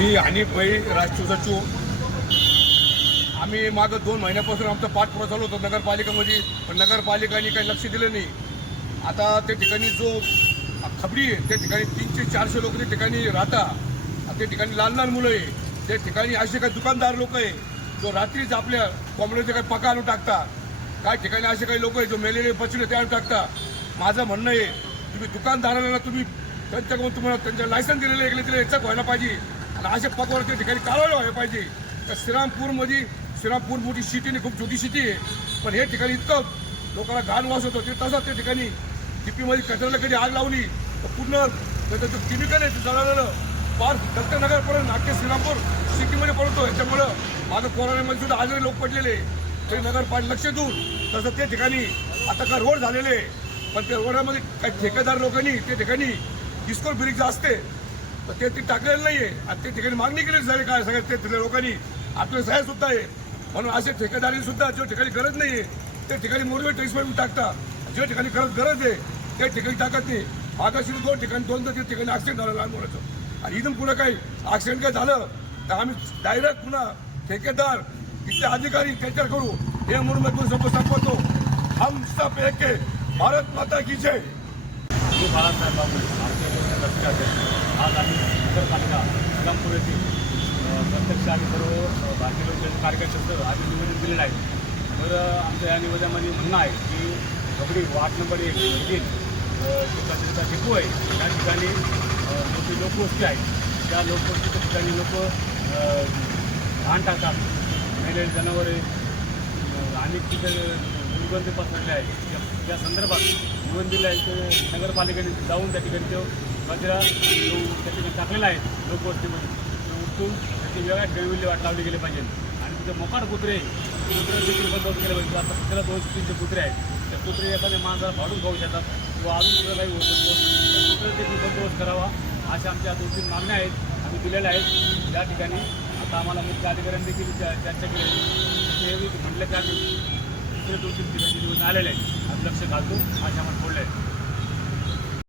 मी आणि भाई राष्ट्रीय आम्ही मागं दोन महिन्यापासून आमचा पाठपुरा चालू होता नगरपालिकेमध्ये पण नगरपालिकांनी काही लक्ष दिलं नाही. आता त्या ठिकाणी जो खबरी आहे त्या ठिकाणी तीनशे चारशे लोक त्या ठिकाणी राहतात त्या ठिकाणी लहान लहान मुलं आहे. त्या ठिकाणी असे काही दुकानदार लोक आहे जो रात्रीच आपल्या कोंबड्याचे काही पका आणून टाकतात काही ठिकाणी असे काही लोक आहे जो मेलेले बचले ते आणून टाकतात माझं म्हणणं आहे तुम्ही दुकानदाराला तुम्ही त्यांच्याकडून तुम्हाला त्यांच्या लायसन दिलेलं आहे तिला याचा व्हायला पाहिजे. अशा पकवार ठिकाणी कारवाई व्हायला पाहिजे. तर श्रीरामपूरमध्ये श्रीरामपूर मोठी सिटी नाही खूप छोटी सिटी आहे. पण हे ठिकाणी इतकं लोकांना घाण वास होतो ते तसंच त्या ठिकाणी टिपीमध्ये कचऱ्याला कधी आग लावली तर पूर्ण त्याचं जो केमिकल आहे ते जळालेलं. फार दत्तनगरपर्यंत नाट्य श्रीरामपूर सिटीमध्ये पडतो. याच्यामुळं माझं कोरोनामध्ये सुद्धा आजारी लोक पडलेले तरी नगरपालिका लक्ष देऊन तसं ते ठिकाणी आता का रोड झालेले आहे. पण त्या रोडामध्ये काही ठेकेदार लोकांनी त्या ठिकाणी डिस्को ब्रिज असते तर ते ती टाकलेलं नाहीये. आणि ते ठिकाणी मागणी केली झाली काय सगळ्या ते तिथल्या लोकांनी आपले साहेब सुद्धा आहे. म्हणून असे ठेकेदारी सुद्धा ज्या ठिकाणी गरज नाहीये त्या ठिकाणी मोरवे टेक्सपाईट टाकता. ज्या ठिकाणी खरंच गरज आहे त्या ठिकाणी टाकत नाही. मागाशी दोन ठिकाणी दोनदा त्या ठिकाणी ऍक्सिडेंट झाला लहान मुलाचं. आणि इथून पुढं काही ऍक्सिडेंट काय झालं तर आम्ही डायरेक्ट पुन्हा ठेकेदार इथले अधिकारी त्याच्यावर करू. हे म्हणून मी संप संपवतो हम सब एक भारत माता की जय. बाळासाहेब आज आम्ही नगरपालिका श्रीरामपूर येथील अ, प्रत्यक्ष आणि सर्व भारतीय लोकशाही कार्यकर्त्यांचं आम्ही निवेदन दिलेलं आहे. तर आमच्या या निवेदनामध्ये म्हणणं आहे की झगडी वार्ड नंबर एक येथील कचऱ्याचा डेपो आहे. त्या ठिकाणी जो मोठी लोकवस्ती आहे. त्या लोकवस्तीच्या ठिकाणी लोक घाण टाकतात. मेलेले जनावरे आणि तिथे दुर्गंधी पसरले आहे त्या- संदर्भात निवेदन दिलं आहे ते नगरपालिकेने जाऊन त्या ठिकाणी तो वज्र जो त्या टाकलेला आहे लोकवस्तीमध्ये तो उठून त्याची वेगळ्या ठेवी वाट लावली गेली पाहिजे. आणि तिथे मोकाट कुत्रे कुत्रे देखील बंदोबस्त केले पाहिजे. आता सध्याला दोनशे तीनशे कुत्रे आहेत. त्या कुत्रे एखाद्या माणसाला फाडून खाऊ शकतात किंवा अजून कुठं काही होऊ शकतो. कुत्रे देखील बंदोबस्त करावा अशा आमच्या दोन तीन मागण्या आहेत आम्ही दिलेल्या आहेत. त्या ठिकाणी आता आम्हाला मुख्य अधिकाऱ्यांनी देखील चर्चा केली ते म्हटलं की आम्ही दुसरे दोन तीन ठिकाणी निवडून आलेले आहेत आम्ही लक्ष घालतो अशा आम्हाला बोलले आहेत.